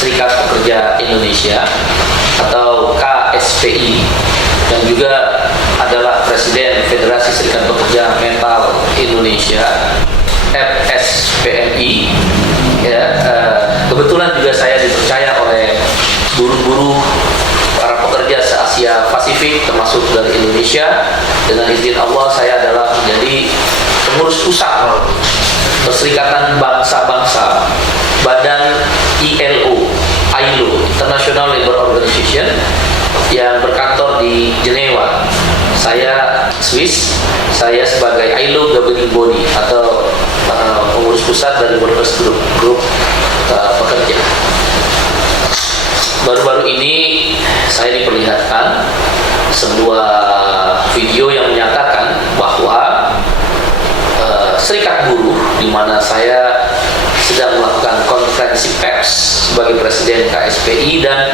Serikat Pekerja Indonesia atau KSPI, dan juga adalah Presiden Federasi Serikat Pekerja Metal Indonesia FSPMI. Ya, kebetulan juga saya dipercaya oleh buruh-buruh para pekerja se-Asia Pasifik termasuk dari Indonesia. Dengan izin Allah saya adalah menjadi pengurus pusat Perserikatan Bangsa-Bangsa Badan ILO International Labour Organization yang berkantor di Jenewa. Saya Swiss, saya sebagai ILO Governing Body atau pengurus pusat dari Workers Group pekerja. Baru-baru ini saya diperlihatkan sebuah video yang menyatakan bahwa serikat buruh, di mana saya sedang melakukan konferensi pers sebagai Presiden KSPI dan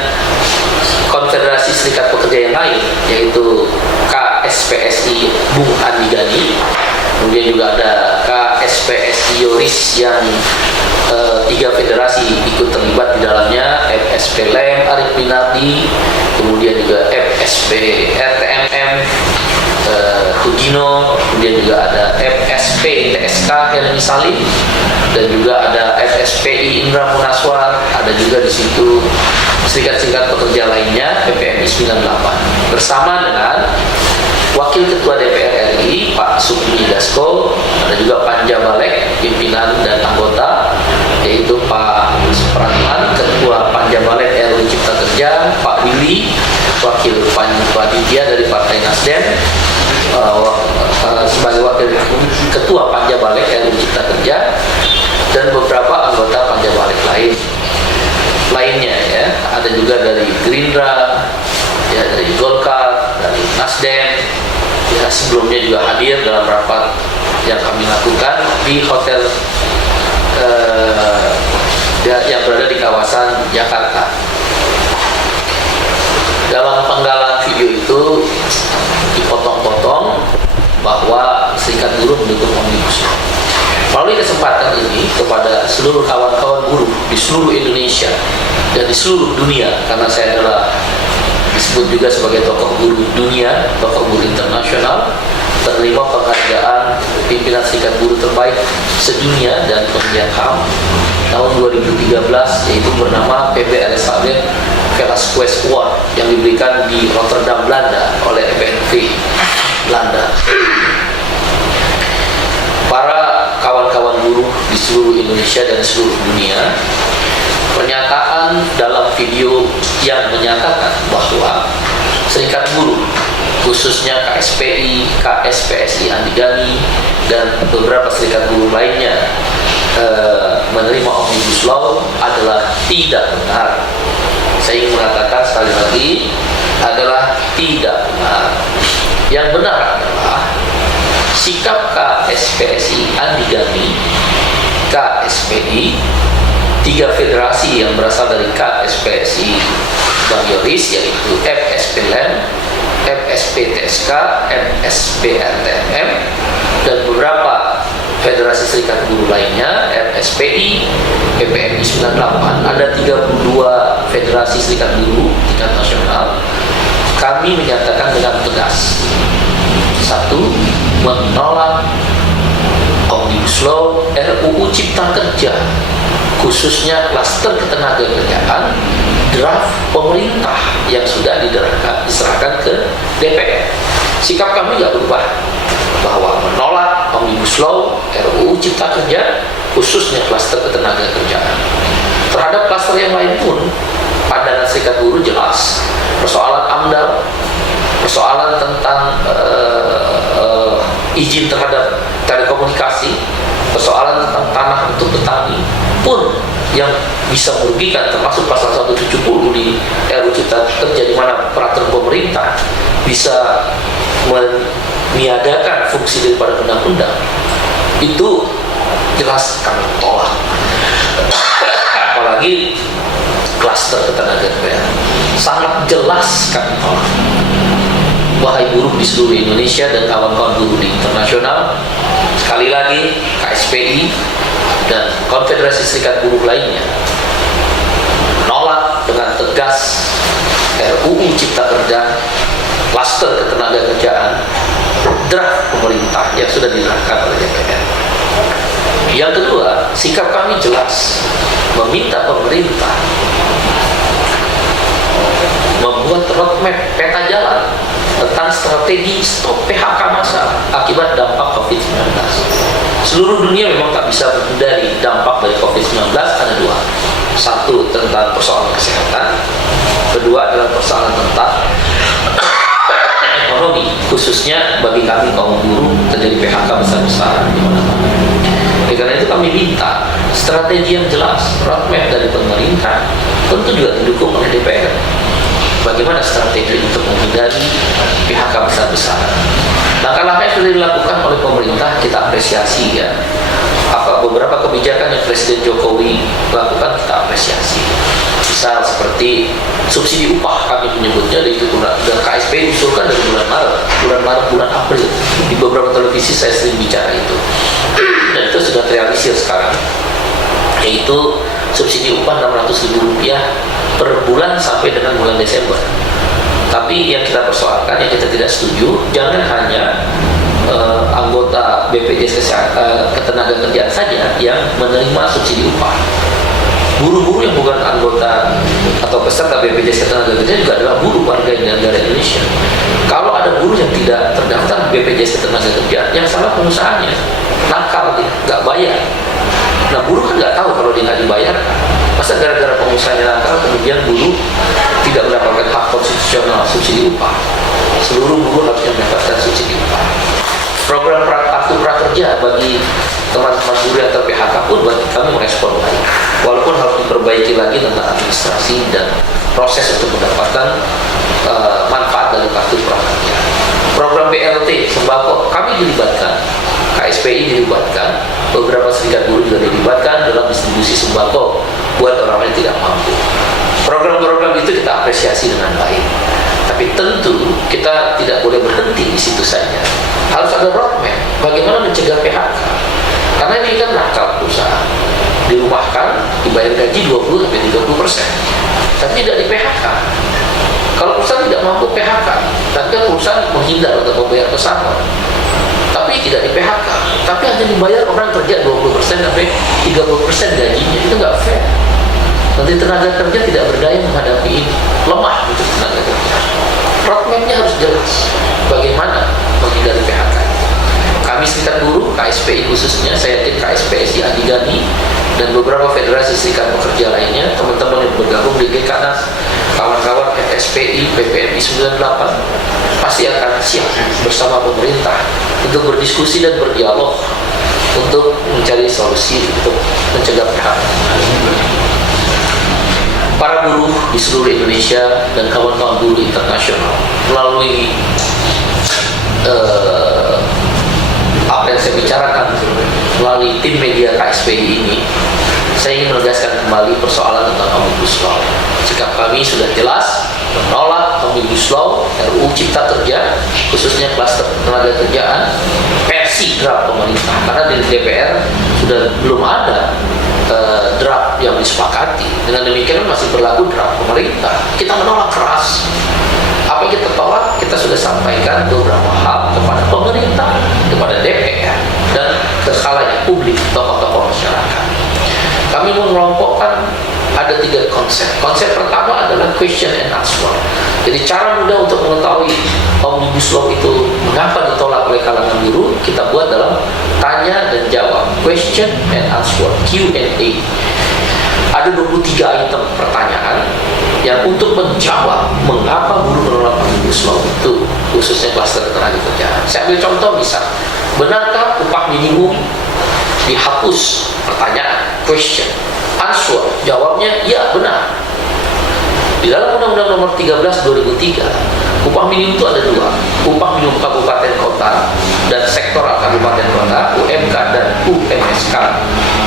Konfederasi Serikat Pekerja yang lain, yaitu KSPSI Bung Andi Gani, kemudian juga ada KSPSI Yoris yang 3 federasi ikut terlibat di dalamnya, FSP Lem Arif Minardi, kemudian juga FSP RTMM Tugino, kemudian juga ada FSP TSK Helmi Salim, dan juga ada FSPI Indra Munaswar, ada juga di situ serikat-serikat pekerja lainnya PPMI 98 bersama dengan Wakil Ketua DPR RI Pak Sukmi Dasko, ada juga Panja Balek pimpinan dan anggota, yaitu Pak Supratman Ketua Panja Balek RU Cipta Kerja, Pak Willy Wakil Panitia dari Partai Nasdem sebagai Wakil Ketua Panja Balek RU Cipta Kerja, dan beberapa anggota Panja Balek lainnya ya. Ada juga dari Gerindra, ya, dari Golkar, dari Nasdem, ya, sebelumnya juga hadir dalam rapat yang kami lakukan di hotel yang berada di kawasan Jakarta. Dalam penggalan video itu dipotong-potong bahwa serikat buruh mendukung Omnibus Law. Melalui kesempatan ini kepada seluruh kawan-kawan buruh di seluruh Indonesia dan di seluruh dunia, karena saya adalah disebut juga sebagai tokoh buruh dunia, tokoh buruh internasional, menerima penghargaan pimpinan serikat buruh terbaik sedunia dan penggiat HAM tahun 2013, yaitu bernama PB Elizabeth Velasquez Award yang diberikan di Rotterdam, Belanda oleh FNV Belanda. Para kawan-kawan buruh di seluruh Indonesia dan seluruh dunia, pernyataan dalam video yang menyatakan bahwa serikat buruh, khususnya KSPI, KSPSI Andi Gani, dan beberapa serikat buruh lainnya menerima Omnibus Law adalah tidak benar. Saya ingin mengatakan sekali lagi, adalah tidak benar. Yang benar adalah sikap KSPSI Andi Gani, KSPI, 3 federasi yang berasal dari KSPSI Bang Yoris, yaitu FSP Lem, FSP TSK, FSP RTMM, dan beberapa federasi serikat buruh lainnya, FSPI, PPMI 98, ada 32 federasi serikat buruh tingkat nasional. Kami menyatakan dengan tegas, 1, menolak Omnibus Law RUU Cipta Kerja, khususnya klaster ketenagakerjaan draft pemerintah yang sudah diserahkan ke DPR. Sikap kami tidak berubah, bahwa menolak Omnibus Law RUU Cipta Kerja, khususnya klaster ketenagakerjaan. Terhadap klaster yang lain pun pandangan serikat buruh jelas. Persoalan AMDAL, persoalan tentang izin terhadap telekomunikasi, persoalan tentang tanah untuk petani pun yang bisa merugikan, termasuk pasal 170 di RUU Cipta Kerja, di mana peraturan pemerintah bisa meniadakan fungsi daripada undang-undang, itu jelas kami tolak. Apalagi klaster ketenagakerjaan, sangat jelas kami tolak. Wahai buruh di seluruh Indonesia dan kawan-kawan buruh di internasional, sekali lagi KSPI dan Konfederasi Serikat Buruh lainnya menolak menolak dengan tegas RUU Cipta Kerja klaster ketenagakerjaan draft pemerintah yang sudah diserahkan oleh DPR. Yang kedua, sikap kami jelas meminta pemerintah membuat roadmap peta jalan tentang strategi stop PHK massal akibat dampak COVID-19. Seluruh dunia memang tak bisa menghindari dampak dari COVID-19, ada dua. Satu, tentang persoalan kesehatan. Kedua adalah persoalan tentang ekonomi, khususnya bagi kami kaum buruh terjadi PHK besar-besaran di mana-mana. Karena itu kami minta strategi yang jelas, roadmap dari pemerintah, tentu juga didukung oleh DPR. Bagaimana strategi untuk menghindari PHK besar-besaran? Langkah-langkah yang sudah dilakukan oleh pemerintah kita apresiasi ya. Beberapa kebijakan yang Presiden Jokowi lakukan kita apresiasi. Misal seperti subsidi upah kami menyebutnya, dan KSP diusulkan dari bulan Maret, bulan April. Di beberapa televisi saya sering bicara itu. Dan itu sudah terrealisir sekarang, yaitu subsidi upah Rp600.000 per bulan sampai dengan bulan Desember. Tapi yang kita persoalkan, yang kita tidak setuju, jangan hanya anggota BPJS Ketenagakerjaan saja yang menerima subsidi upah. Buruh-buruh yang bukan anggota atau peserta BPJS Ketenagakerjaan juga adalah buruh warga negara Indonesia. Kalau ada buruh yang tidak terdaftar BPJS Ketenagakerjaan, yang salah pengusahanya, nakal dia, nggak bayar. Nah, buruh kan nggak tahu kalau dia nggak dibayar. Masa gara-gara pengusahanya nakal kemudian buruh tidak mendapatkan hak konstitusional subsidi upah? Seluruh buruh harusnya mendapatkan subsidi upah. Program kartu prakerja bagi teman-teman buruh yang ter-PHK pun bagi kami merespon baik. Walaupun harus diperbaiki lagi tentang administrasi dan proses untuk mendapatkan manfaat dari kartu prakerja. Program BLT sembako kami dilibatkan, KSPI dilibatkan, beberapa serikat buruh juga dilibatkan dalam distribusi sembako buat orang yang tidak mampu. Program-program itu kita apresiasi dengan baik. Tapi tentu kita tidak boleh berhenti di situ saja. Harus ada roadmap bagaimana mencegah PHK. Karena ini kan nakal perusahaan. Dirumahkan, dibayar gaji 20-30%. Tapi tidak di PHK. Kalau perusahaan tidak mampu PHK, tapi kan perusahaan menghindar untuk membayar pesangon. Tapi tidak di PHK. Tapi hanya dibayar orang kerja 20% sampai 30% gajinya. Itu nggak fair. Nanti tenaga kerja tidak berdaya menghadapi ini. Lemah untuk tenaga kerja. Roadmap-nya harus jelas. Bagaimana menghindari PHK. Kami serikat buruh, KSPI khususnya, saya yakin KSPSI, Adigani, dan beberapa federasi serikat pekerja lainnya, teman-teman yang bergabung di GKNAS, kawan-kawan FSPI, PPMI 98, pasti akan siap bersama pemerintah untuk berdiskusi dan berdialog untuk mencari solusi untuk mencegah PHK. Para buruh di seluruh Indonesia dan kawan-kawan buruh internasional melalui apa yang saya bicarakan melalui tim media KSPI ini, saya ingin menegaskan kembali persoalan tentang Omnibus Law. Sikap kami sudah jelas menolak Omnibus Law, RUU Cipta Kerja, khususnya klaster tenaga kerjaan versi draft pemerintah, karena di DPR sudah belum ada draft yang disepakati. Dengan demikian masih berlaku draft pemerintah. Kita menolak keras. Apa yang kita tolak, kita sudah sampaikan beberapa hal kepada pemerintah, kepada DPR, dan ke khalayak publik, tokoh-tokoh masyarakat. Kami mengelompokkan ada 3 konsep. Konsep pertama adalah question and answer. Jadi cara mudah untuk mengetahui Omnibus Law itu mengapa ditolak oleh kalangan buruh, kita buat dalam tanya dan jawab, question and answer, Q&A. Ada 23 item pertanyaan yang untuk menjawab mengapa buruh menolak Omnibus Law itu, khususnya klaster tenaga kerjaan. Saya ambil contoh misal, benarkah upah minimum dihapus? Pertanyaan, question. Answer, jawabnya ya benar. Di dalam Undang-Undang Nomor 13 2003, upah minimum itu ada 2, upah minimum kabupaten kota dan sektoral kabupaten kota, UMK dan UMSK,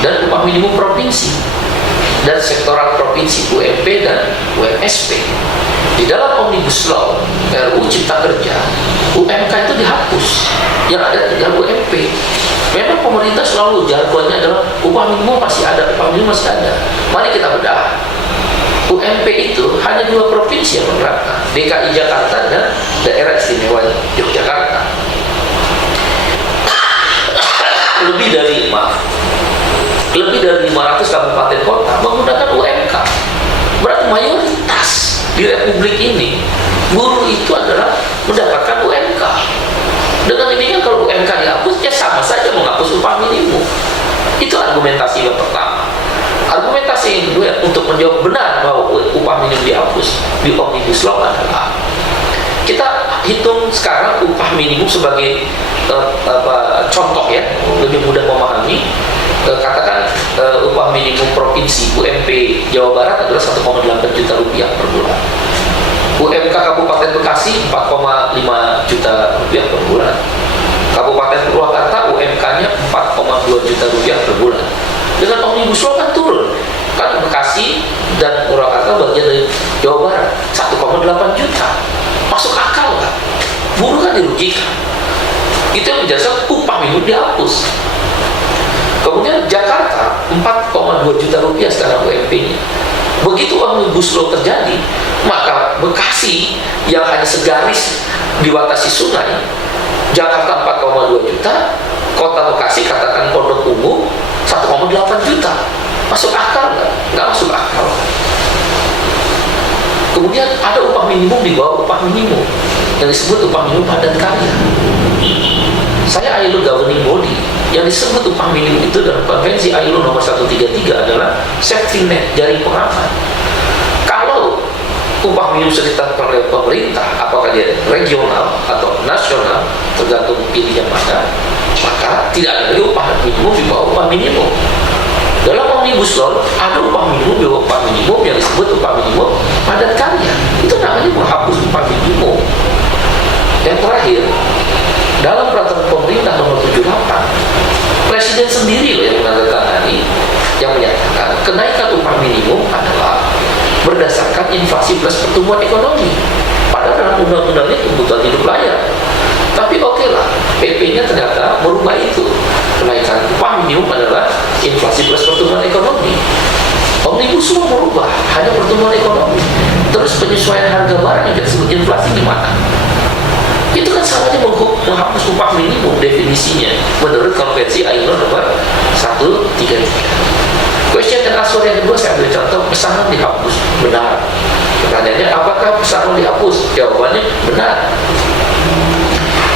dan upah minimum provinsi dan sektoral provinsi, UMP dan UMSP. Di dalam Omnibus Law RUU Cipta Kerja, UMK itu dihapus, yang ada tinggal UMP. Memang pemerintah selalu jargonnya adalah upah minimum masih ada, upah minimum masih ada. Mari kita bedah. UMP itu hanya 2 provinsi yang menerapkan, DKI Jakarta dan Daerah Istimewa Yogyakarta. Lebih dari 500 kabupaten kota menggunakan UMK. Berarti mayoritas di Republik ini buruh itu adalah mendapatkan UMK. Dengan ini kan kalau UMK dihapus, ya sama saja menghapus upah minimum. Itu argumentasi yang pertama. Argumentasi yang kedua untuk menjawab benar bahwa upah minimum dihapus di Omnibus Law adalah kita hitung sekarang upah minimum sebagai contoh ya, lebih mudah memahami. Katakan upah minimum provinsi UMP Jawa Barat adalah 1,8 juta rupiah per bulan. UMK Kabupaten Bekasi 4,5 juta rupiah per bulan. Kabupaten Purwakarta UMK-nya 4,2 juta rupiah per bulan. Dengan Omnibus Law kan turun. Kan Bekasi dan Purwakarta bagian dari Jawa Barat 1,8 juta. Masuk akal kan? Buruh kan dirugikan. Itu yang menjelaskan upah minimum dihapus. Kemudian Jakarta 4,2 juta rupiah sekarang UMP-nya. Begitu Omnibus Law terjadi, maka Bekasi yang hanya segaris dibatasi sungai, Jakarta 4,2 juta, Kota Bekasi katakan Pondok Ungu 1,8 juta. Masuk akal nggak? Nggak masuk akal. Kemudian ada upah minimum di bawah upah minimum yang disebut upah minimum padat karya. Saya ILO governing body, yang disebut upah minimum itu dalam konvensi ILO nomor 133 adalah safety net, jaring pengaman. Kalau upah minimum sudah ditetapkan oleh pemerintah, apakah dia regional atau nasional, tergantung pilih yang mana, maka tidak ada lagi upah minimum di bawah upah minimum. Dalam Omnibus Law ada upah minimum di bawah upah minimum yang disebut upah minimum padat karya. Itu namanya menghapus upah minimum. Yang terakhir, dalam peraturan pemerintah nomor 78, Presiden sendiri loh yang menandatangani, yang menyatakan kenaikan upah minimum adalah berdasarkan inflasi plus pertumbuhan ekonomi. Padahal dalam undang-undangnya kebutuhan hidup layak. Tapi oke lah, PP-nya ternyata merubah itu. Kenaikan upah minimum adalah inflasi plus pertumbuhan ekonomi. Omnibus Law merubah hanya pertumbuhan ekonomi. Terus penyesuaian harga barang yang kita sebut inflasi gimana? Itu kan salahnya menghapus upah minimum definisinya menurut konvensi ILO nomor 133. Question and answer yang kedua saya ambil contoh, pesangon dihapus. Benar. Pertanyaannya, apakah pesangon dihapus? Jawabannya benar.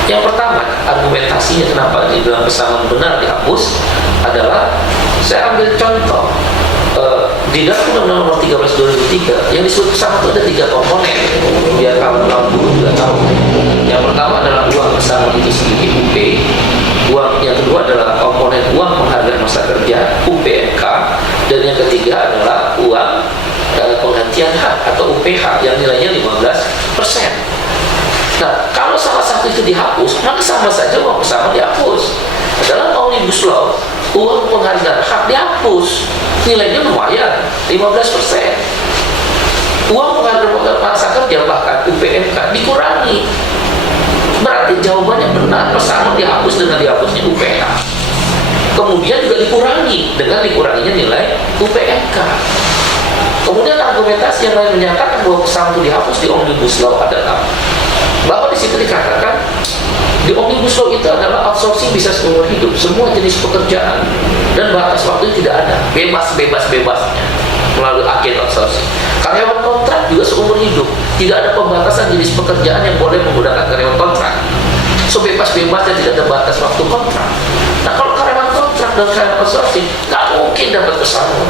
Yang pertama, argumentasinya kenapa dibilang pesangon benar dihapus adalah, saya ambil contoh di dalam Undang-Undang nomor 13 2003 yang disebut pesangon itu ada 3 komponen, biar kawan-kawan buruh juga tahu. Yang pertama adalah uang pesangon itu sendiri, UP. Yang kedua adalah komponen uang penghargaan masa kerja, UPMK. Dan yang ketiga adalah uang penggantian hak atau UPH yang nilainya 15%. Nah, kalau salah satu itu dihapus, maka sama saja uang pesangon dihapus. Dalam Omnibus Law, uang penghargaan hak dihapus, nilainya lumayan, 15%. Uang penghargaan masa kerja bahkan UPMK dikurangi. Berarti jawabannya benar, pesangon dihapus dengan dihapusnya UPH. Kemudian juga dikurangi dengan dikuranginya nilai UPMK. Kemudian argumentasi yang lain menyatakan bahwa pesangon itu dihapus di Omnibus Law adalah bahwa di situ dikatakan di Omnibus Law itu adalah outsourcing bisa seumur hidup, semua jenis pekerjaan, dan batas waktu tidak ada, bebas-bebasnya melalui agen outsourcing. Karyawan kontrak juga seumur hidup, tidak ada pembatasan jenis pekerjaan yang boleh menggunakan karyawan kontrak. So bebas-bebasnya, tidak ada batas waktu kontrak. Nah, kalau karyawan kontrak dan karyawan outsourcing nggak mungkin dapat pesangon.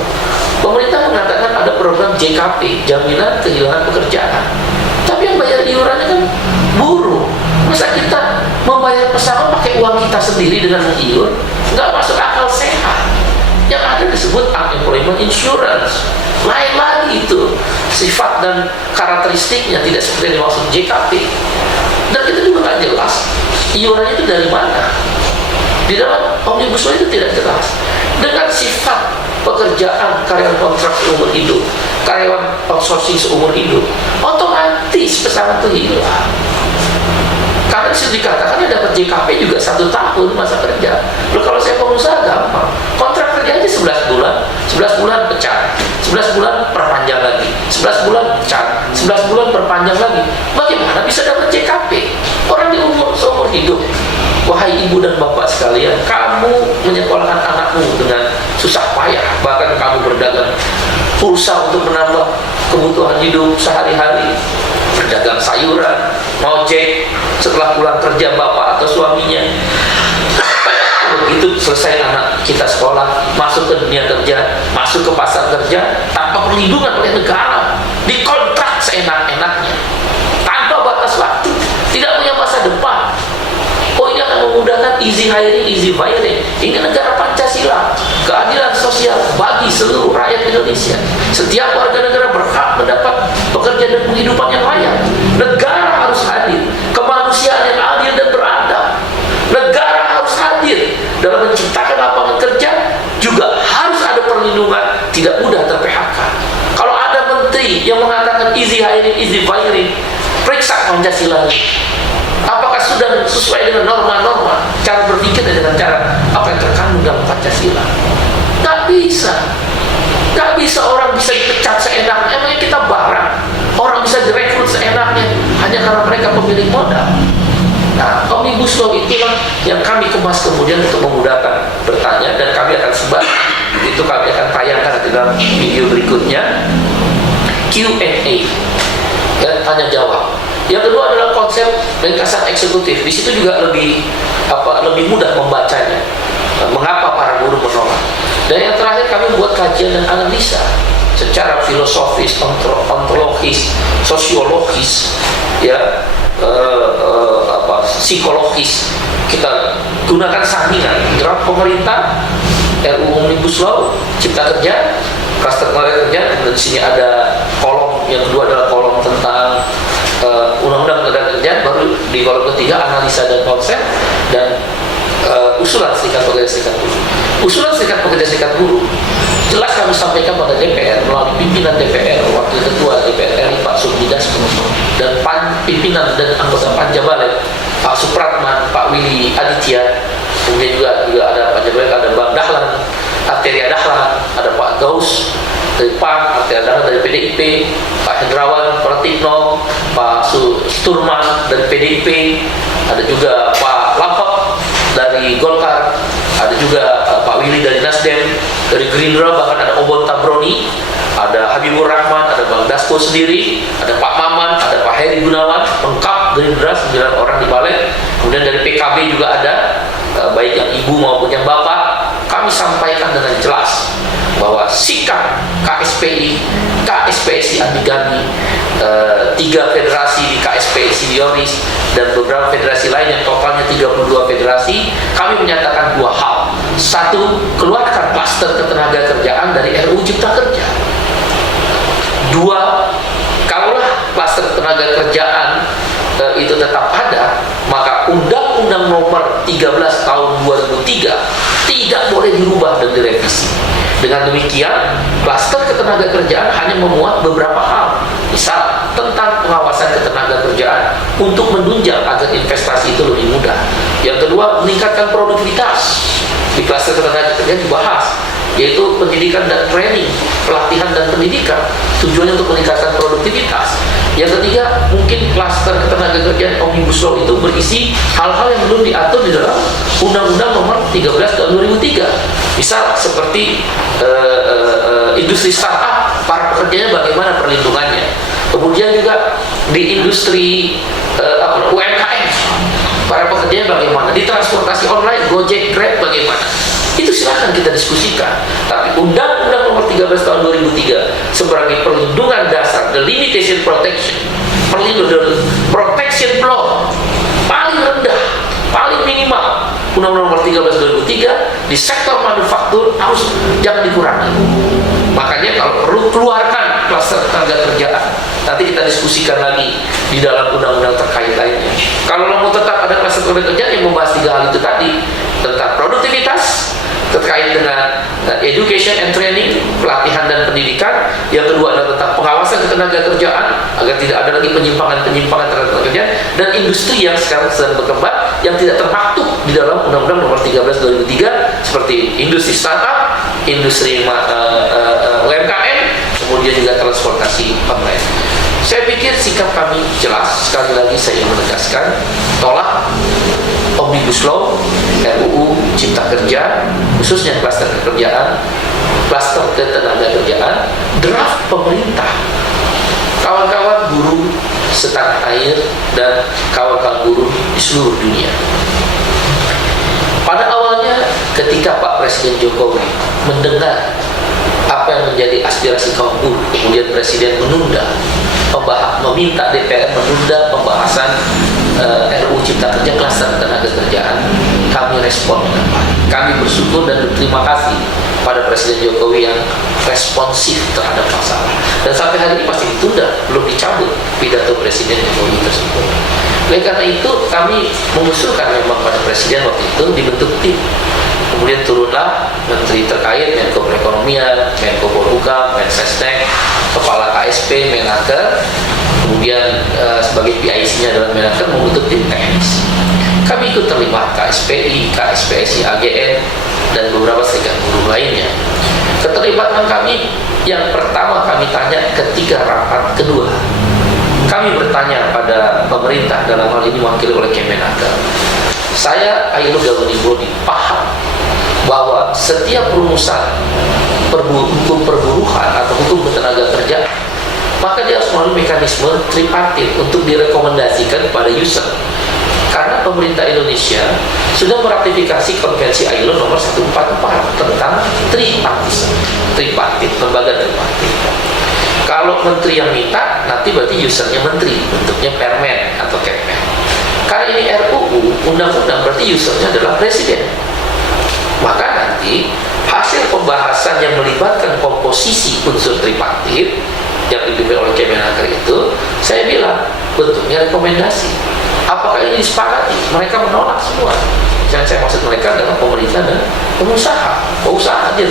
Pemerintah mengatakan ada program JKP, jaminan kehilangan pekerjaan, tapi yang bayar iurannya kan buruh. Masa kita membayar pesangon pakai uang kita sendiri dengan mengiur? Nggak masuk akal sehat. Yang ada disebut unemployment insurance. Lain lagi itu sifat dan karakteristiknya tidak seperti yang dimaksud JKP. Dan kita juga nggak jelas iurannya itu dari mana. Di dalam Omnibus Law itu tidak jelas. Dengan sifat pekerjaan karyawan kontrak seumur hidup, karyawan outsourcing seumur hidup, otomatis pesangon itu hilang. Karena disitu dikatakan dia dapat JKP juga 1 tahun masa kerja. Loh, kalau saya pengusaha gampang, kontrak kerja aja 11 bulan, 11 bulan pecah, 11 bulan perpanjang lagi, panjang lagi. Bagaimana bisa dapat JKP? Orang di seumur hidup. Wahai ibu dan bapak sekalian, kamu menyekolahkan anakmu dengan susah payah, bahkan kamu berdagang pulsa untuk menambah kebutuhan hidup sehari-hari, berdagang sayuran, ngojek setelah pulang kerja bapak atau suaminya. Begitu selesai anak kita sekolah, masuk ke dunia kerja, masuk ke pasar kerja, tanpa perlindungan oleh negara, dikontrak seenak-enaknya, tanpa batas waktu, tidak punya masa depan. Oh, ini akan memudahkan easy hiring, easy firing. Ini negara Pancasila, keadilan sosial bagi seluruh rakyat Indonesia. Setiap warga negara berhak mendapat pekerjaan dan penghidupan yang layak. Negara harus hadir, kemanusiaan yang adil dan beradab. Negara harus hadir dalam menciptakan lapangan kerja, juga harus ada perlindungan, tidak mudah ter-PHK. Kalau ada menteri yang mengatakan easy hiring, easy firing, periksa Pancasila ini. Apakah sudah sesuai dengan norma-norma cara berpikir dan dengan cara apa yang terkandung dalam Pancasila? Gak bisa. Gak bisa orang bisa dipecat seenaknya. Emangnya kita barang? Orang bisa direkrut seenaknya hanya karena mereka pemilik modal. Nah, Omnibus Law itulah yang kami kemas kemudian untuk memudahkan bertanya, dan kami akan sebar. Itu kami akan tayangkan di dalam video berikutnya, Q&A, ya, tanya jawab. Yang kedua adalah konsep ringkasan eksekutif. Di situ juga lebih mudah membacanya. Mengapa para buruh menolak? Dan yang terakhir kami buat kajian dan analisa secara filosofis, ontologis, sosiologis, ya, psikologis. Kita gunakan sambingan draft pemerintah, RUU Omnibus Law, Cipta Kerja, Klaster Tenaga Kerja. Dan di sini ada kolom yang kedua adalah kolom tentang Undang-Undang Tenaga Kerja, baru di kolom ketiga analisa dan konsep, dan usulan Serikat Pekerja Serikat Buruh. Usulan Serikat Pekerja Serikat Buruh jelas kami sampaikan pada DPR melalui pimpinan DPR, Wakil Ketua DPR RI Pak Sudmi Dasko, dan pimpinan dan anggota Panja Balik Pak Supratman, Pak Willy Aditya, kemudian juga ada Panja Balik, ada Bang Dahlan, Arteria Dahlan, ada Pak Gaus dari PAN, Arteria Dahlan dari PDIP, Pak Hendrawan Pratikno, Pak Sturman dari PDIP, ada juga Pak Lampok dari Golkar, ada juga Pak Willy dari Nasdem, dari Gerindra bahkan ada Obon Tabroni, ada Habibur Rahman, ada Bang Dasko sendiri, ada Pak Maman, ada Pak Heri Gunawan, lengkap Gerindra 9 orang di balik. Kemudian dari PKB juga ada, baik yang ibu maupun yang bapak. Kami sampaikan dengan jelas bahwa sikap KSPI, KSPSI Andigami, 3 federasi di KSPSI Dioris, dan beberapa federasi lain yang totalnya 32 federasi, kami menyatakan 2 hal. 1, keluarkan klaster ketenagakerjaan dari RUU Cipta Kerja. 2, kalaulah klaster ketenagakerjaan itu tetap ada, maka Undang-Undang Nomor 13 Tahun 2003 tidak boleh dirubah dan direvisi. Dengan demikian, klaster ketenagakerjaan hanya memuat beberapa hal, misal tentang pengawasan ketenagakerjaan untuk menunjang agar investasi itu lebih mudah. Yang kedua, meningkatkan produktivitas. Di klaster ketenagakerjaan dibahas, yaitu pendidikan dan training, pelatihan dan pendidikan, tujuannya untuk meningkatkan produktivitas. Yang ketiga, mungkin klaster ketenagakerjaan Omnibus Law itu berisi hal-hal yang belum diatur di dalam Undang-Undang Nomor 13 Tahun 2003. Misal seperti industri startup, para pekerjanya bagaimana perlindungannya. Kemudian juga di industri UMKM, para pekerjanya bagaimana. Di transportasi online, Gojek, Grab bagaimana. Itu silakan kita diskusikan. Tapi Undang-Undang Nomor 13 Tahun 2003 sebagai perlindungan dasar, the limitation protection, protection law paling rendah, paling minimal, Undang-Undang Nomor 13 2003 di sektor manufaktur harus jangan dikurangi. Makanya kalau perlu keluarkan klaster tenaga kerjaan. Nanti kita diskusikan lagi di dalam undang-undang terkait lainnya. Kalau mau tetap ada klaster tenaga kerjaan yang membahas 3 hal itu tadi, tentang produktivitas, terkait dengan education and training, pelatihan dan pendidikan. Yang kedua adalah tentang pengawasan ketenaga kerjaan agar tidak ada lagi penyimpangan-penyimpangan tenaga kerjaan, dan industri yang sekarang sedang berkembang yang tidak termaktub di dalam Undang-Undang Nomor 13 2003 seperti industri startup, industri UMKM, kemudian juga transportasi online. Saya pikir sikap kami jelas. Sekali lagi saya ingin menegaskan, tolak Omnibus Law, RUU Cipta Kerja, khususnya klaster kekerjaan, klaster ketenaga kerjaan, draft pemerintah. Kawan-kawan buruh setanah air dan kawan-kawan buruh di seluruh dunia. Pada awalnya ketika Pak Presiden Jokowi mendengar apa yang menjadi aspirasi kaum buruh, kemudian Presiden meminta DPR menunda pembahasan RUU Cipta Kerja klaster tenaga kerjaan, kami respon dengan baik. Kami bersyukur dan berterima kasih pada Presiden Jokowi yang responsif terhadap masalah. Dan sampai hari ini masih ditunda, belum dicabut pidato Presiden Jokowi tersebut. Oleh karena itu kami mengusulkan memang pada Presiden waktu itu dibentuk tim. Kemudian turunlah menteri terkait, Menko Perekonomian, Menko Polhukam, Mensesnek, Kepala KSP, Menaker, kemudian sebagai PIC-nya adalah Menaker, membentuk tim teknis. Kami ikut terlibat KSPI, KSPSI, AGN, dan beberapa serikat buruh lainnya. Keterlibatan kami yang pertama kami tanya ketika rapat kedua. Kami bertanya pada pemerintah, dalam hal ini diwakili oleh Kemenaker. Saya, Ainur Gabunibodi, paham bahwa setiap rumusan hukum perburuhan atau hukum ketenaga kerja, maka dia harus melalui mekanisme tripartit untuk direkomendasikan kepada user. Karena pemerintah Indonesia sudah meratifikasi konvensi ILO nomor 144 tentang tripartit, lembaga tripartit. Kalau menteri yang minta, nanti berarti usernya menteri, bentuknya permen atau kepmen. Karena ini RUU, undang-undang, berarti usernya adalah presiden. Maka nanti hasil pembahasan yang melibatkan komposisi unsur tripartit yang dipimpin oleh Kemenaker itu, saya bilang bentuknya rekomendasi. Apakah ini disepakati? Mereka menolak semua. Yang saya maksud mereka adalah pemerintah dan pengusaha aja,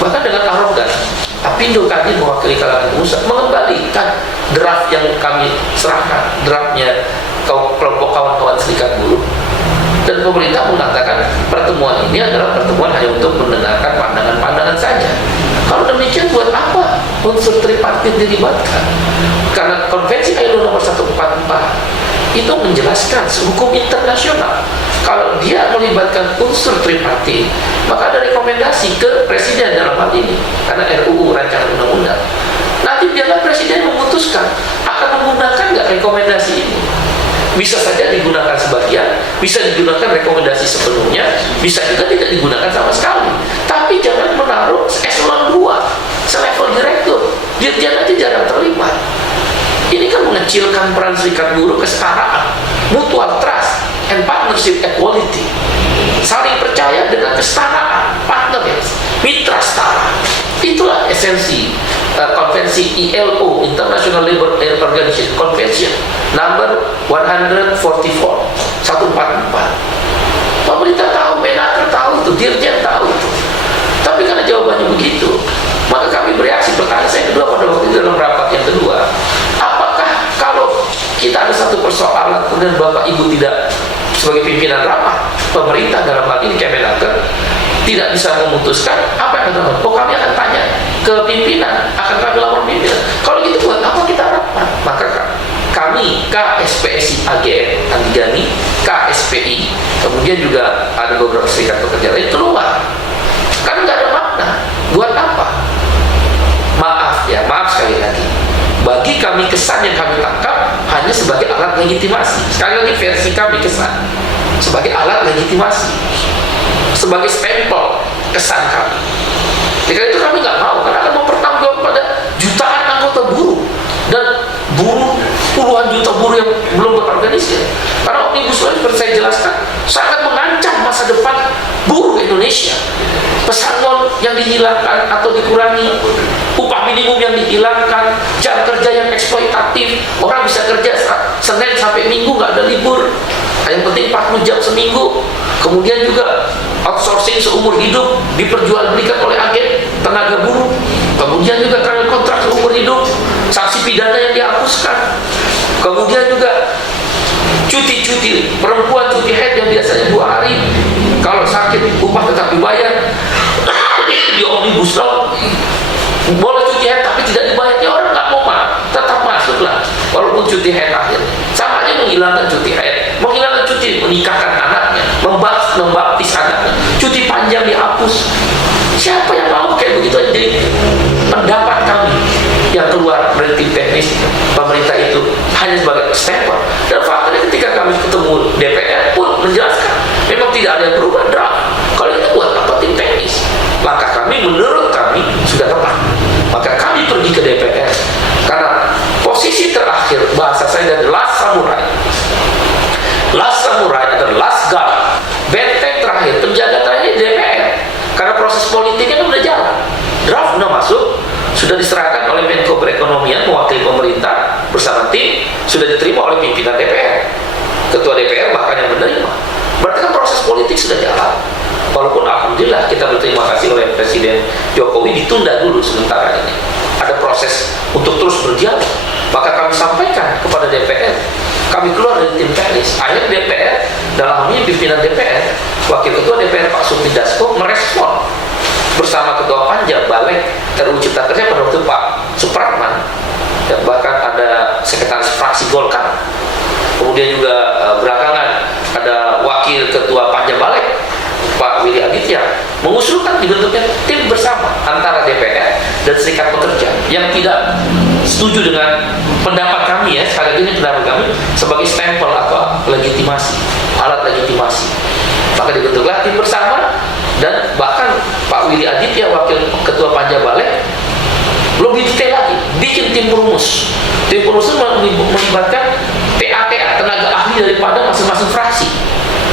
bahkan dengan arogan. Apindo Kadin mewakili kalangan pengusaha mengembalikan draft yang kami serahkan, draftnya kelompok kawan-kawan serikat buruh. Dan pemerintah mengatakan pertemuan ini adalah pertemuan hanya untuk mendengarkan pandangan-pandangan saja. Kalau demikian buat apa unsur tripartit dilibatkan? Karena konvensi ILO nomor 144 itu menjelaskan hukum internasional. Kalau dia melibatkan unsur tripartit, maka ada rekomendasi ke presiden dalam hal ini. Karena RUU rancangan undang-undang. Nanti biarlah presiden memutuskan akan menggunakan nggak rekomendasi ini. Bisa saja digunakan sebagian, bisa digunakan rekomendasi sepenuhnya, bisa juga tidak digunakan sama sekali. Tapi jangan menaruh eselon 2, selevel direktur. Dia nanti jarang terlibat. Ini kan mengecilkan peran serikat buruh, kesetaraan, mutual trust, and partnership equality. Saling percaya dengan kesetaraan, partners, mitra setara. Itulah esensi konvensi ILO, International Labour Organization Convention number 144. Pemerintah tahu, Menaker tahu itu, Dirjen tahu itu. Tapi karena jawabannya begitu, maka kami bereaksi. Pertanyaan saya kedua pada waktu itu dalam rapat yang kedua, apakah kalau kita ada satu persoalan kemudian Bapak Ibu tidak sebagai pimpinan rapat pemerintah dalam hal ini Kemenaker tidak bisa memutuskan, apa yang akan dilakukan? Oh, kami akan tanya ke pimpinan, akan kami lapor pimpinan. Kalau gitu buat apa kita rapat? Maka kami KSPSI AGN Antigani, KSPI, kemudian juga ada beberapa serikat pekerja lain keluar. Kan nggak ada makna. Buat apa? Maaf sekali lagi. Bagi kami kesan yang kami tangkap hanya sebagai alat legitimasi. Sekali lagi versi kami kesan sebagai alat legitimasi, sebagai stempel kesan kami. Karena itu kami nggak mau, karena akan mempertanggungjawabkan pada jutaan anggota buruh dan buruh, puluhan juta buruh yang belum berorganisir. Karena Omnibus Law seperti saya jelaskan sangat mengancam masa depan buruh Indonesia. Pesangon yang dihilangkan atau dikurangi, upah minimum yang dihilangkan, jam kerja yang eksploitatif, orang bisa kerja Senin sampai Minggu nggak ada libur, yang penting 40 jam seminggu. Kemudian juga outsourcing seumur hidup diperjualbelikan oleh agen tenaga buruh. Kemudian juga karena kontrak seumur hidup, sanksi pidana yang dihapuskan. Kemudian juga cuti perempuan, cuti haid yang biasanya 2 hari, kalau sakit upah tetap dibayar. Di Omnibus Law boleh cuti haid tapi tidak dibayar, ya orang nggak mau tetap masuk lah. cuti haid akhir. Sama aja menghilangkan cuti haid, menghilangkan cuti menikahkan anaknya, membaptis anaknya, cuti panjang dihapus. Siapa yang mau kayak begitu aja? Jadi pendapat kami yang keluar dari tim teknis pemerintah itu hanya sebagai stempel. Dan faktanya ketika kami ketemu DPR pun menjelaskan memang tidak ada yang berubah draft. Kalau itu buat apa tim teknis? Langkah kami menurut kami sudah tepat. Maka kami pergi ke DPR karena posisi terakhir, bahasa saya dari last samurai. Last samurai adalah last guard, benteng terakhir, penjaga terakhir DPR. Karena proses politiknya sudah jalan, draft sudah masuk, sudah diserahkan oleh Menko Perekonomian mewakili pemerintah bersama tim, sudah diterima oleh pimpinan DPR, ketua DPR bahkan yang menerima. Berarti kan proses politik sudah jalan. Walaupun alhamdulillah kita berterima kasih oleh Presiden Jokowi ditunda dulu sementara ini. Ada proses untuk terus berdialog. Maka kami sampaikan kepada DPR, kami keluar dari tim teknis. Akhirnya DPR, dalam hal ini pimpinan DPR, Wakil Ketua DPR Pak Supri Dasko merespon bersama Ketua Panja Balik RUU Cipta Kerja pada waktu Pak Supratman, dan bahkan ada Sekretaris Fraksi Golkar. Kemudian juga belakangan ada Wakil Ketua Panja Balik Pak Willy Aditya mengusulkan dibentuknya tim bersama antara DPR dan Serikat Pekerja yang tidak setuju dengan pendapat kami, ya sekali lagi ini pendapat kami sebagai stempel atau legitimasi, alat legitimasi. Maka dibentuklah tim bersama, dan bahkan Pak Willy Aditya Wakil Ketua Panja Balik lebih detail lagi, bikin tim perumus. Tim perumus itu melibatkan TA-TA, tenaga ahli daripada masing-masing fraksi,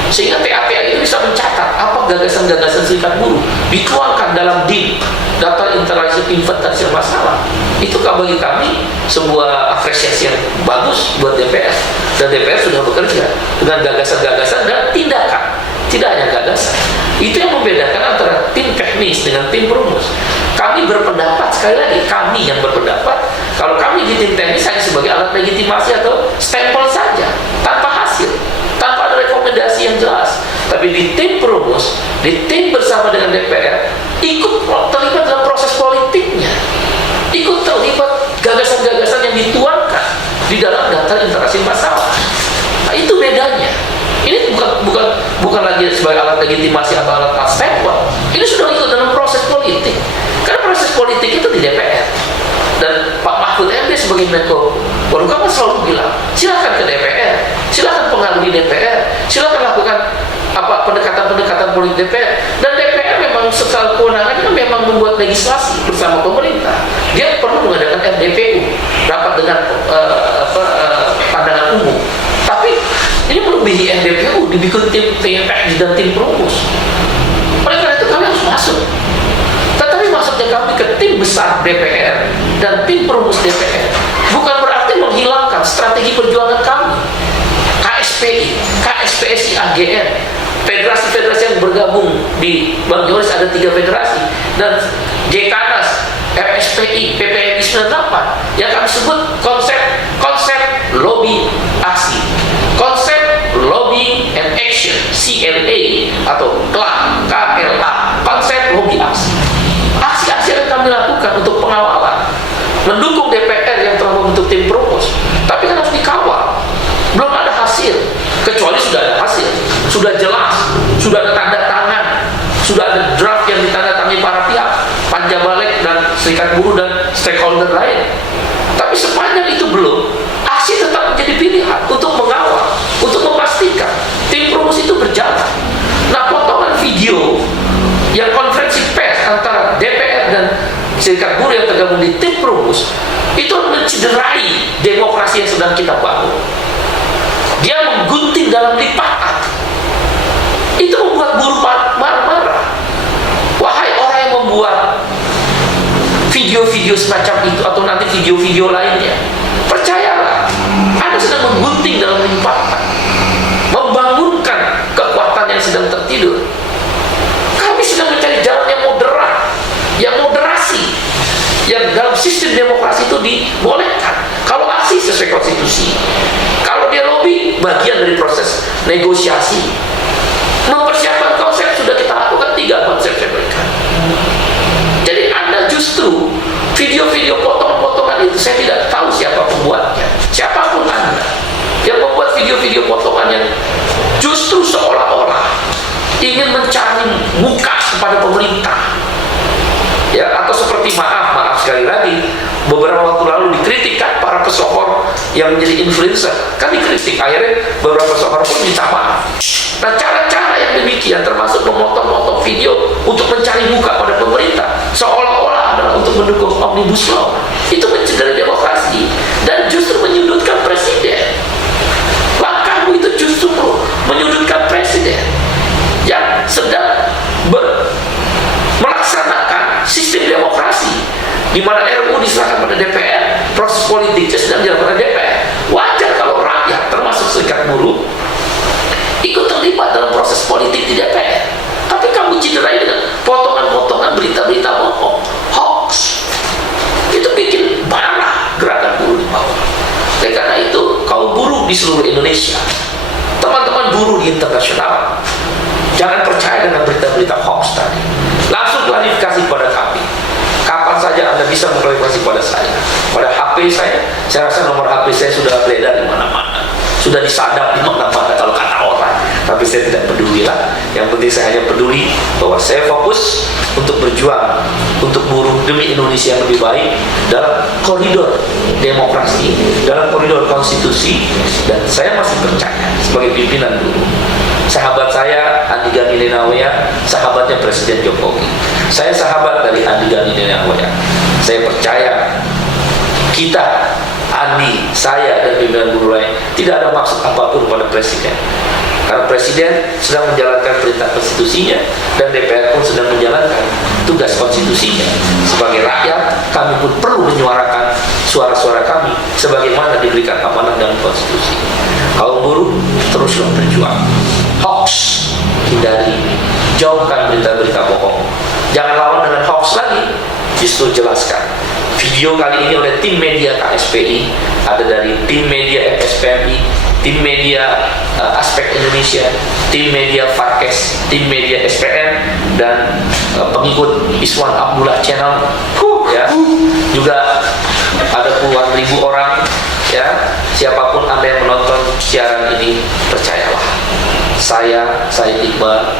sehingga TA-TA itu bisa mencatat apa gagasan-gagasan serikat buruh, dituangkan dalam DIM, data interaksi inventarisir masalah. Itu bagi kami sebuah apresiasi yang bagus buat DPR, dan DPR sudah bekerja dengan gagasan-gagasan dan tindakan, tidak hanya gagasan. Itu yang membedakan antara tim teknis dengan tim perumus. Kami berpendapat, sekali lagi kami yang berpendapat, kalau kami di tim teknis hanya sebagai alat legitimasi atau stempel saja, tanpa hasil, tanpa ada rekomendasi yang jelas. Tapi di tim perumus, di tim bersama dengan DPR, ikut terlibat dalam proses politiknya, ikut terlibat gagasan-gagasan yang dituangkan di dalam daftar interaksi masalah. Nah, itu bedanya. Ini bukan lagi sebagai alat legitimasi atau alat stempel. Ini sudah ikut dalam proses politik. Karena proses politik itu di DPR. Dan Pak Mahfud MD sebagai Menko Polhukam selalu bilang, silakan ke DPR, silakan pengaruhi DPR, silakan lakukan pendekatan-pendekatan politik DPR. Dan DPR memang secara kewenangannya memang membuat legislasi bersama pemerintah. Dia perlu mengadakan RDPU, rapat dengan pandangan umum. Tapi ini melebihi RDPU, dibikin tim teknis dan tim perumus. Oleh karena itu kami harus masuk. Tetapi masuknya kami ke tim besar DPR dan tim perumus DPR bukan berarti menghilangkan strategi perjuangan kami. KSPI, KSPSI, AGN, federasi-federasi yang bergabung di Bang Yoris ada 3 federasi, dan GKNAS, RSPI, PPMI 98 yang kami sebut konsep lobby aksi, konsep lobby and action, CLA atau KLA, konsep lobby aksi. Aksi-aksi yang kami lakukan untuk pengawalan, mendukung DPR yang telah membentuk tim perumus, tapi kan harus dikawal. Belum ada hasil, kecuali sudah ada hasil, sudah jelas, sudah ada tanda tangan, sudah ada draft yang ditandatangani para pihak, Panja Balik dan Serikat Buruh dan stakeholder lain. Tapi sepanjang itu belum, aksi tetap menjadi pilihan untuk mengawal, untuk memastikan tim perumus itu berjalan. Nah, potongan video yang konferensi pers antara DPR dan Serikat Buruh yang tergabung di tim perumus itu mencederai demokrasi yang sedang kita bangun. Dia menggunting dalam lipatan. Itu membuat buruh marah-marah. Wahai orang yang membuat video-video semacam itu atau nanti video-video lainnya, percayalah, Anda sedang menggunting dalam lipatan, membangunkan kekuatan yang sedang tertidur. Kami sedang mencari jalan yang moderat, yang moderasi, yang dalam sistem demokrasi itu dibolehkan. Kalau aksi sesuai konstitusi, kalau dia lobby, bagian dari proses negosiasi. Mempersiapkan konsep sudah kita lakukan 3 konsep saya berikan. Jadi Anda justru video-video potongan-potongan itu saya tidak tahu siapa pembuatnya, siapapun Anda. video-video potongan yang justru seolah-olah ingin mencari muka kepada pemerintah. Ya, atau seperti maaf sekali lagi, beberapa waktu lalu dikritik kan para pesohor yang menjadi influencer, kan dikritik, akhirnya beberapa pesohor pun minta maaf. Nah, cara-cara yang demikian termasuk memotong-motong video untuk mencari muka pada pemerintah seolah-olah adalah untuk mendukung Omnibus Law, itu mencederai demokrasi dan justru menyudutkan presiden. Langkahmu itu justru menyudutkan presiden yang sedang melaksanakan sistem demokrasi, di mana RUU diserahkan pada DPR, proses politiknya sedang dilakukan pada DPR. Wajar kalau rakyat, termasuk serikat buruh, ikut terlibat dalam proses politik di DPR. Tapi kamu cederai dengan potongan-potongan berita-berita bohong, hoax. Itu bikin marah gerakan buruh di bawah. Oleh karena itu, kaum buruh di seluruh Indonesia, teman-teman buruh di internasional, jangan percaya dengan berita-berita hoax tadi. Langsung klarifikasi pada kami. Kapan saja Anda bisa mengklarifikasi pada saya. Pada HP saya rasa nomor HP saya sudah beredar di mana-mana, sudah disadap di mana-mana kalau kata orang. Tapi saya tidak peduli lah. Yang penting saya hanya peduli bahwa saya fokus untuk berjuang untuk buruh demi Indonesia yang lebih baik dalam koridor demokrasi, dalam koridor konstitusi. Dan saya masih percaya sebagai pimpinan buruh, sahabat saya Andi Gani Nenawea, sahabatnya Presiden Jokowi. Saya sahabat dari Andi Gani Nenawea. Saya percaya kita, Andi, saya, dan pimpinan buruh lain tidak ada maksud apapun pada Presiden. Karena Presiden sedang menjalankan perintah konstitusinya dan DPR pun sedang menjalankan tugas konstitusinya. Sebagai rakyat, kami pun perlu menyuarakan suara-suara kami sebagaimana diberikan amanah dalam konstitusi. Kaum buruh teruslah berjuang. Hoax hindari, jauhkan berita-berita bohong. Jangan lawan dengan hoax lagi, justru jelaskan. Video kali ini oleh tim media KSPI, ada dari tim media FSPMI, tim media Aspek Indonesia, tim media Farkes, tim media SPM, dan pengikut Iswan Abdullah Channel, ya. Juga ada puluhan ribu orang, ya. Siapapun Anda yang menonton siaran ini, percayalah, saya Said Iqbal,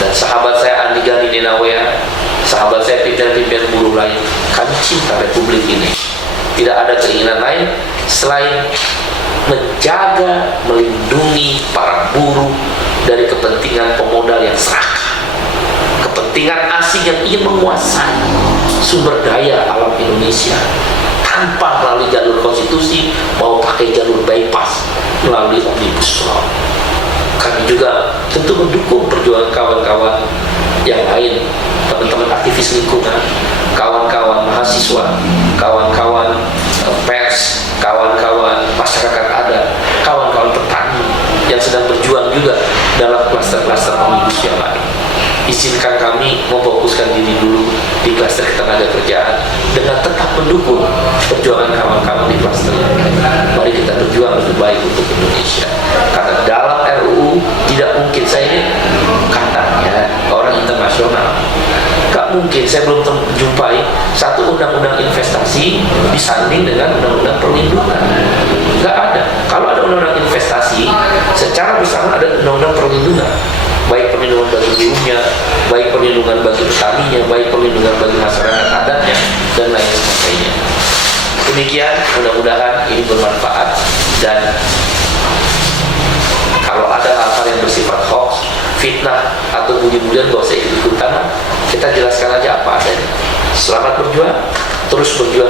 dan sahabat saya Andi Gani Nenawea, sahabat saya pimpinan-pimpinan buruh lain, kami cinta Republik ini. Tidak ada keinginan lain selain menjaga, melindungi para buruh dari kepentingan pemodal yang serakah, kepentingan asing yang ingin menguasai sumber daya alam Indonesia tanpa melalui jalur konstitusi, mau pakai jalur bypass melalui Omnibus Law. Kami juga tentu mendukung perjuangan kawan-kawan yang lain, teman-teman aktivis lingkungan, kawan-kawan mahasiswa, kawan-kawan pers, kawan-kawan masyarakat adat, kawan-kawan petani yang sedang berjuang juga dalam klaster-klaster omnibus yang lain. Izinkan kami memfokuskan diri dulu di klaster ketenaga kerjaan dengan tetap mendukung perjuangan kawan-kawan di klaster yang lain. Mari kita berjuang lebih baik untuk Indonesia. Karena dalam RUU tidak mungkin, saya ini katanya orang internasional, gak mungkin saya belum jumpai satu undang-undang investasi disanding dengan undang-undang perlindungan. Gak ada. Kalau ada undang-undang investasi, secara bersama ada undang-undang perlindungan, baik perlindungan bagi buruhnya, baik perlindungan bagi petaninya, baik perlindungan bagi masyarakat adatnya, dan lain sebagainya. Demikian, mudah-mudahan ini bermanfaat. Dan kalau ada hal-hal yang bersifat hoax, fitnah, atau buji-bujian, gak usah ikut-ikutan. Kita jelaskan aja apa adanya. Selamat berjuang, terus berjuang